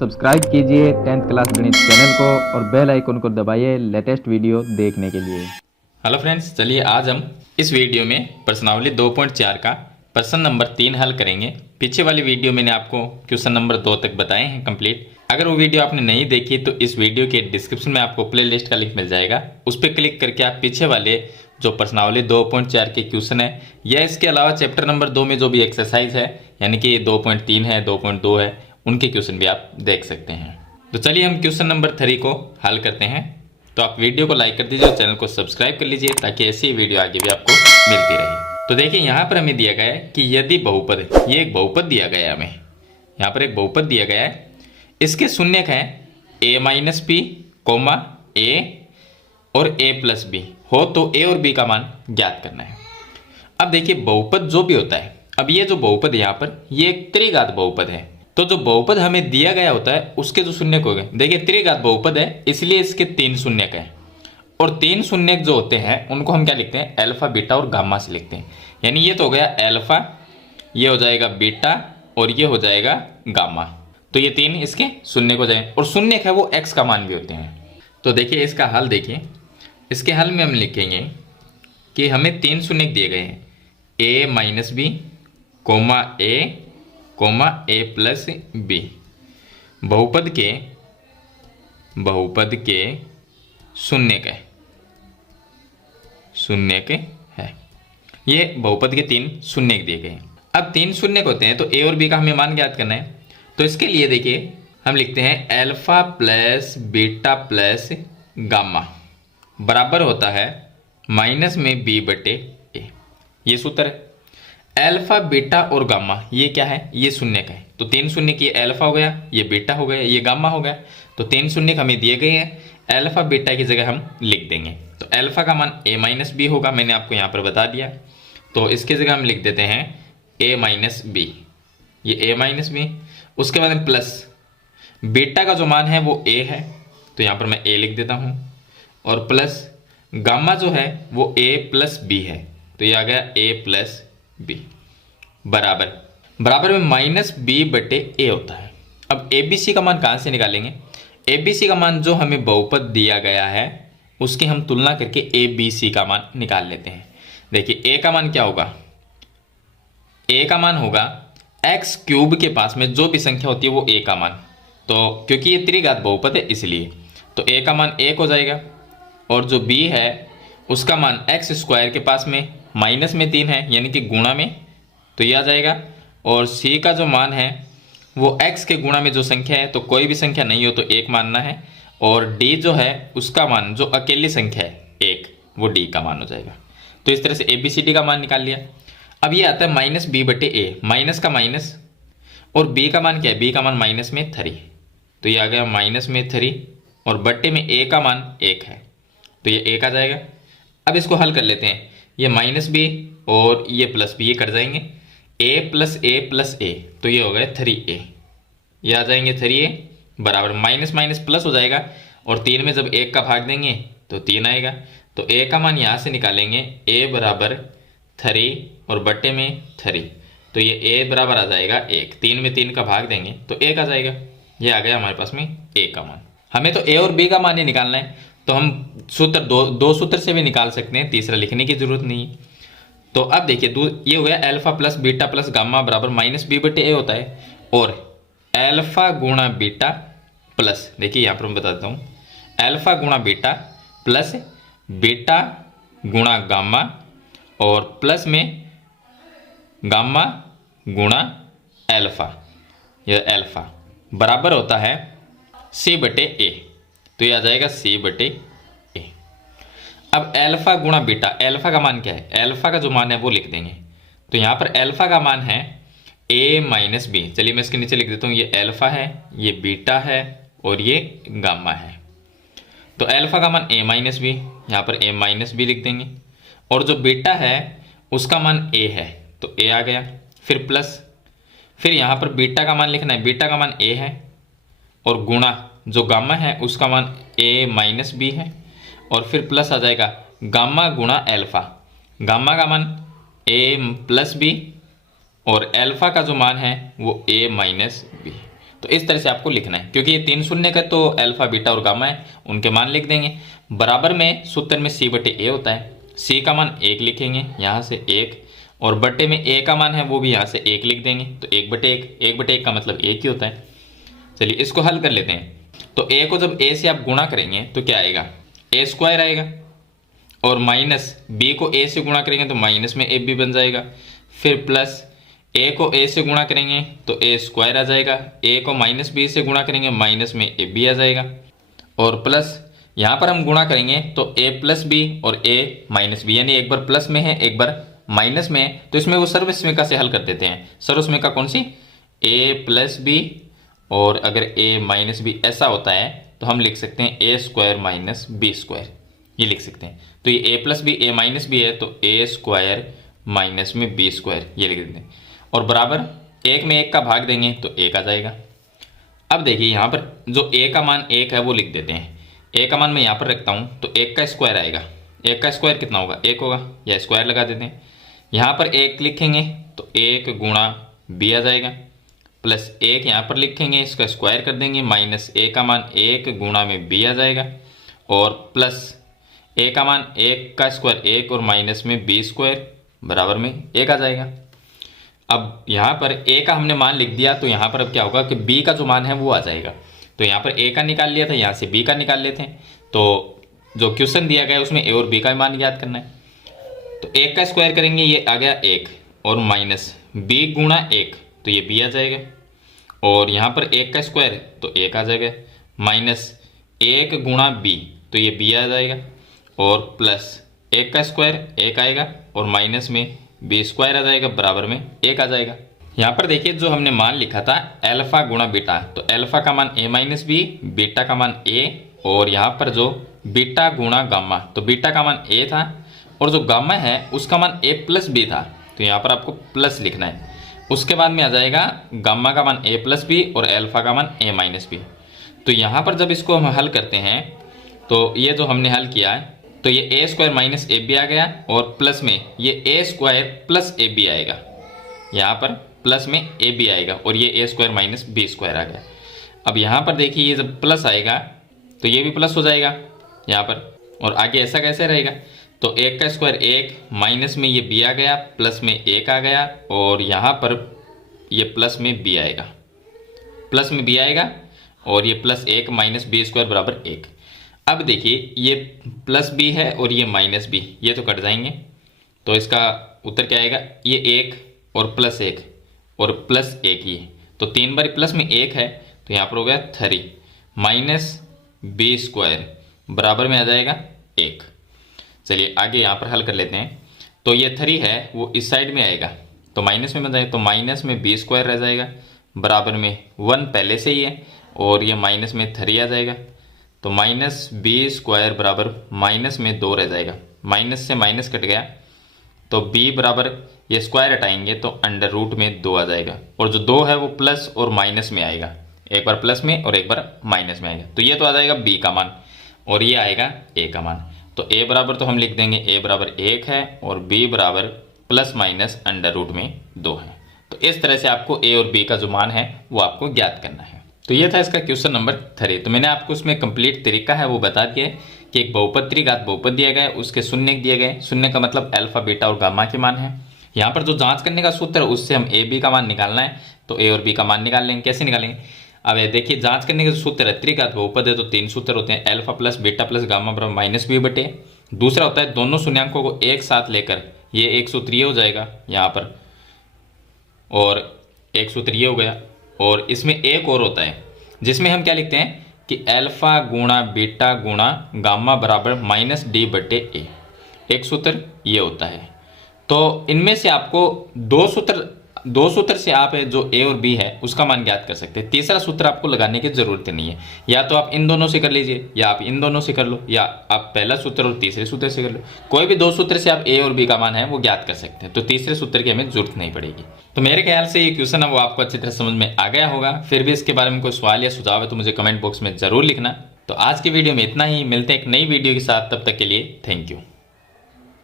Subscribe कीजिए 10th class गणित channel को और बेल आइकन को दबाइए लेटेस्ट वीडियो देखने के लिए। हेलो फ्रेंड्स, चलिए आज हम इस वीडियो में प्रश्नावली 2.4 का प्रश्न नंबर 3 हल करेंगे। पीछे वाली वीडियो मैंने आपको क्वेश्चन नंबर 2 तक बताए हैं कंप्लीट। अगर वो वीडियो आपने नहीं देखी तो इस वीडियो के डिस्क्रिप्शन में आपको प्लेलिस्ट का लिंक मिल जाएगा, उस पर क्लिक करके आप पीछे वाले जो प्रश्नावली 2.4 के क्वेश्चन है या इसके अलावा चैप्टर नंबर 2 में जो भी एक्सरसाइज है यानी कि 2.3 है 2.2 है उनके क्वेश्चन भी आप देख सकते हैं। तो चलिए हम क्वेश्चन नंबर 3 को हल करते हैं। तो आप वीडियो को लाइक कर दीजिए और चैनल को सब्सक्राइब कर लीजिए ताकि ऐसी वीडियो आगे भी आपको मिलती रहे। तो देखिए यहाँ पर हमें दिया गया है कि यदि बहुपद, ये एक बहुपद दिया गया है, हमें यहाँ पर एक बहुपद दिया गया है, इसके शून्यक हैं a माइनस बी कोमा ए और a प्लस बी हो तो a और b का मान ज्ञात करना है। अब देखिए बहुपद जो भी होता है, अब ये जो बहुपद यहाँ पर ये एक त्रिघात बहुपद है, तो जो बहुपद हमें दिया गया होता है उसके जो शून्यक हो गए, देखिए त्रिघात बहुपद है इसलिए इसके 3 शून्यक हैं और 3 शून्यक जो होते हैं उनको हम क्या लिखते हैं, अल्फा बीटा और गामा से लिखते हैं। यानी ये तो हो गया अल्फा, ये हो जाएगा बीटा और ये हो जाएगा गामा, तो ये 3 इसके शून्यक हो जाए और शून्यक है वो x का मान भी होते हैं। तो देखिए इसका हल देखिए, इसके हल में हम लिखेंगे कि हमें 3 शून्यक दिए गए हैं a minus B comma A plus B. बहुपद के शून्यक है, ये बहुपद के 3 शून्यक दिए गए हैं। अब 3 शून्यक होते हैं तो a और b का हमें मान ज्ञात करना है। तो इसके लिए देखिए हम लिखते हैं alpha plus beta plus gamma बराबर होता है माइनस में b बटे ए। ये सूत्र है। अल्फा बीटा और गामा ये क्या है, ये शून्यक है, तो 3 शून्यक, ये अल्फा हो गया, ये बीटा हो गया, ये गामा हो गया, तो 3 शून्यक हमें दिए गए हैं। अल्फा बीटा की जगह हम लिख देंगे, तो अल्फा का मान a माइनस बी होगा, मैंने आपको यहाँ पर बता दिया। तो इसके जगह हम लिख देते हैं a माइनस बी, ये a माइनस बी। उसके बाद प्लस बीटा का जो मान है वो a है, तो यहाँ पर मैं a लिख देता हूँ, और प्लस गामा जो है वो a प्लस बी है, तो ये आ गया a प्लस बी बराबर में माइनस बी बटे ए होता है। अब ए बी सी का मान कहाँ से निकालेंगे, ए बी सी का मान जो हमें बहुपद दिया गया है उसकी हम तुलना करके ए बी सी का मान निकाल लेते हैं। देखिए ए का मान क्या होगा, ए का मान होगा एक्स क्यूब के पास में जो भी संख्या होती है वो ए का मान, तो क्योंकि ये त्रिघात बहुपद है इसलिए, तो ए का मान 1 हो जाएगा, और जो बी है उसका मान एक्स स्क्वायर के पास में माइनस में 3 है यानी कि गुणा में, तो ये आ जाएगा, और सी का जो मान है वो x के गुणा में जो संख्या है, तो कोई भी संख्या नहीं हो तो 1 मानना है, और d जो है उसका मान जो अकेली संख्या है 1, वो d का मान हो जाएगा। तो इस तरह से a b c d का मान निकाल लिया। अब ये आता है माइनस बी बटे ए, माइनस का माइनस, और b का मान क्या है, b का मान माइनस में 3, तो ये आ गया माइनस में 3, और बट्टे में a का मान 1 है, तो ये 1 आ जाएगा। अब इसको हल कर लेते हैं, ये माइनस बी और ये प्लस बी, ये कट जाएंगे, a प्लस ए, तो ये हो गया 3a, ये आ जाएंगे 3a बराबर माइनस माइनस प्लस हो जाएगा, और 3 में जब 1 का भाग देंगे तो 3 आएगा, तो a का मान यहाँ से निकालेंगे a बराबर 3 और बट्टे में 3, तो ये a बराबर आ जाएगा 1, 3 में 3 का भाग देंगे तो 1 आ जाएगा, ये आ गया हमारे पास में a का मान। हमें तो a और b का मान ही निकालना है, तो हम सूत्र दो सूत्र से भी निकाल सकते हैं, तीसरा लिखने की जरूरत नहीं है। तो अब देखिए ये हो गया alpha plus beta plus gamma बराबर माइनस बी बटे ए होता है, और अल्फा गुणा बीटा प्लस, देखिए यहाँ पर मैं बता देता हूँ, अल्फा गुणा बीटा प्लस बीटा गुणा गामा और प्लस में गामा गुणा अल्फा, यह अल्फा बराबर होता है सी बटे ए, तो ये आ जाएगा सी बटे ए। अब अल्फा गुणा बीटा, अल्फा का मान क्या है, अल्फा का जो मान है वो लिख देंगे, तो यहाँ पर अल्फा का मान है a माइनस बी, चलिए मैं इसके नीचे लिख देता हूँ, ये अल्फा है, ये बीटा है और ये गामा है, तो अल्फा का मान a माइनस बी, यहाँ पर a माइनस बी लिख देंगे, और जो बीटा है उसका मान a है, तो a आ गया, फिर प्लस, फिर यहाँ पर बीटा का मान लिखना है, बीटा का मान a है, और गुणा जो गामा है उसका मान a माइनस बी है, और फिर प्लस आ जाएगा गामा गुणा अल्फा, गामा का मान a प्लस बी और अल्फा का जो मान है वो a माइनस बी, तो इस तरह से आपको लिखना है, क्योंकि ये 3 शून्य का तो अल्फा बीटा और गामा है, उनके मान लिख देंगे। बराबर में सूत्र में c बटे a होता है, c का मान 1 लिखेंगे यहाँ से 1, और बटे में a का मान है वो भी यहाँ से 1 लिख देंगे, तो 1 बटे 1, 1 बटे 1 का मतलब 1 ही होता है। चलिए इसको हल कर लेते हैं। तो a को जब a से आप गुणा करेंगे तो क्या आएगा, a स्क्वायर आएगा, और माइनस b को a से गुणा करेंगे तो माइनस में ab बन जाएगा, फिर प्लस a को a से गुणा करेंगे तो a स्क्वायर आ जाएगा, a को माइनस b से गुणा करेंगे माइनस में ab आ जाएगा, और प्लस यहाँ पर हम गुणा करेंगे तो a प्लस बी और a माइनस बी, यानी एक बार प्लस में है एक बार माइनस में है, तो इसमें वो सर्वस्मिका से हल कर देते हैं। सर्वस्मिका कौन सी, a प्लस बी, और अगर a माइनस बी ऐसा होता है तो हम लिख सकते हैं a square minus B square, ये लिख सकते हैं। तो ये a plus B, a minus B है तो a स्क्वायर माइनस में बी स्क्वायर, ये लिख देते हैं, और बराबर 1 में 1 का भाग देंगे तो 1 आ जाएगा। अब देखिए यहाँ पर जो a का मान 1 है वो लिख देते हैं, a का मान मैं यहाँ पर रखता हूँ तो 1 का स्क्वायर आएगा, 1 का स्क्वायर कितना होगा, 1 होगा, या स्क्वायर लगा देते हैं। यहाँ पर 1 लिखेंगे तो 1 गुणा b आ जाएगा, प्लस 1 यहाँ पर लिखेंगे, इसका स्क्वायर कर देंगे, माइनस a का मान 1 गुणा में b आ जाएगा, और प्लस a का मान 1 का स्क्वायर 1 और माइनस में b स्क्वायर बराबर में 1 आ जाएगा। अब यहाँ पर a का हमने मान लिख दिया, तो यहाँ पर अब क्या होगा कि b का जो मान है वो आ जाएगा। तो यहाँ पर a का निकाल लिया था, यहाँ से b का निकाल लेते हैं। तो जो क्वेश्चन दिया गया है उसमें a और b का मान याद करना है। तो 1 का स्क्वायर करेंगे, ये आ गया 1, और माइनस b गुणा 1 तो ये b आ जाएगा, और यहाँ पर 1 का स्क्वायर तो 1 आ जाएगा, माइनस 1 गुणा b तो ये b आ जाएगा, और प्लस 1 का स्क्वायर 1 आएगा, और माइनस में b स्क्वायर आ जाएगा, बराबर में 1 आ जाएगा। यहाँ पर देखिए जो हमने मान लिखा था अल्फा गुणा बीटा, तो अल्फा का मान a माइनस बी, बीटा का मान a, और यहाँ पर जो बीटा गुणा गामा, तो बीटा का मान a था और जो गामा है उसका मान a प्लस बी था, तो यहाँ पर आपको प्लस लिखना है। उसके बाद में आ जाएगा गामा का मान a प्लस बी और अल्फा का मान a माइनस बी। तो यहाँ पर जब इसको हम हल करते हैं तो ये जो हमने हल किया है तो ये a square minus A B आ गया, और प्लस में ये a square plus A B आएगा, यहाँ पर प्लस में ए बी आएगा, और ये a square minus B square आ गया। अब यहाँ पर देखिए ये जब प्लस आएगा तो ये भी प्लस हो जाएगा यहाँ पर, और आगे ऐसा कैसे रहेगा, तो 1 का स्क्वायर 1, माइनस में ये b आ गया, प्लस में 1 आ गया, और यहाँ पर ये प्लस में b आएगा, प्लस में b आएगा, और ये प्लस 1 माइनस बी स्क्वायर बराबर 1। अब देखिए ये प्लस b है और ये माइनस b, ये तो कट जाएंगे, तो इसका उत्तर क्या आएगा, ये 1 और प्लस 1 और प्लस 1 ही है, तो 3 बार प्लस में 1 है, तो यहाँ पर हो गया 3 माइनस बी स्क्वायर बराबर में आ जाएगा 1। चलिए आगे यहाँ पर हल कर लेते हैं। तो ये 3 है वो इस साइड में आएगा तो माइनस में बन जाएगा, तो माइनस में बी स्क्वायर रह जाएगा, बराबर में 1 पहले से ही है, और ये माइनस में 3 आ जाएगा, तो माइनस बी स्क्वायर बराबर माइनस में 2 रह जाएगा, माइनस से माइनस कट गया, तो b बराबर ये स्क्वायर हटाएंगे तो अंडर रूट में 2 आ जाएगा, और जो 2 है वो प्लस और माइनस में आएगा, एक बार प्लस में और एक बार माइनस में आएगा, तो ये तो आ जाएगा b का मान, और ये आएगा a का मान। तो a बराबर तो हम लिख देंगे a बराबर 1 है, और b बराबर प्लस माइनस अंडर रूट में 2 है। तो इस तरह से आपको a और b का जो मान है वो आपको ज्ञात करना है। तो ये था इसका क्वेश्चन नंबर 3। तो मैंने आपको उसमें कंप्लीट तरीका है वो बता दिया कि एक बहुपद त्रिघात बहुपद दिया गया है, उसके शून्य दिए गए, शून्य का मतलब अल्फा बीटा और गामा के मान है। यहाँ पर जो जांच करने का सूत्र है उससे हम ए बी का मान निकालना है, तो ए और बी का मान निकाल लेंगे। कैसे निकालेंगे, अब देखिए जांच करने के सूत्र है, त्रिघात बहुपद है तो 3 सूत्र होते हैं, alpha plus beta plus gamma बराबर माइनस बी बटे। दूसरा होता है दोनों शून्यांकों को एक साथ लेकर, ये एक सूत्र ये हो जाएगा यहाँ पर, और एक सूत्र ये हो गया, और इसमें एक और होता है जिसमें हम क्या लिखते हैं कि अल्फा गुणा बीटा गुणा गामा बराबर माइनस डी बटे ए, एक सूत्र ये होता है। तो इनमें से आपको दो सूत्र से आप जो ए और बी है उसका मान ज्ञात कर सकते हैं। तीसरा सूत्र आपको लगाने की जरूरत नहीं है, या तो आप इन दोनों से कर लीजिए, या आप इन दोनों से कर लो, या आप पहला सूत्र और तीसरे सूत्र से कर लो। कोई भी 2 सूत्र से आप ए और बी का मान है वो ज्ञात कर सकते हैं, तो तीसरे सूत्र की हमें जरूरत नहीं पड़ेगी। तो मेरे ख्याल से ये क्वेश्चन है वो आपको अच्छी तरह समझ में आ गया होगा। फिर भी इसके बारे में कोई सवाल या सुझाव है तो मुझे कमेंट बॉक्स में जरूर लिखना। तो आज की वीडियो में इतना ही, मिलते हैं एक नई वीडियो के साथ, तब तक के लिए थैंक यू।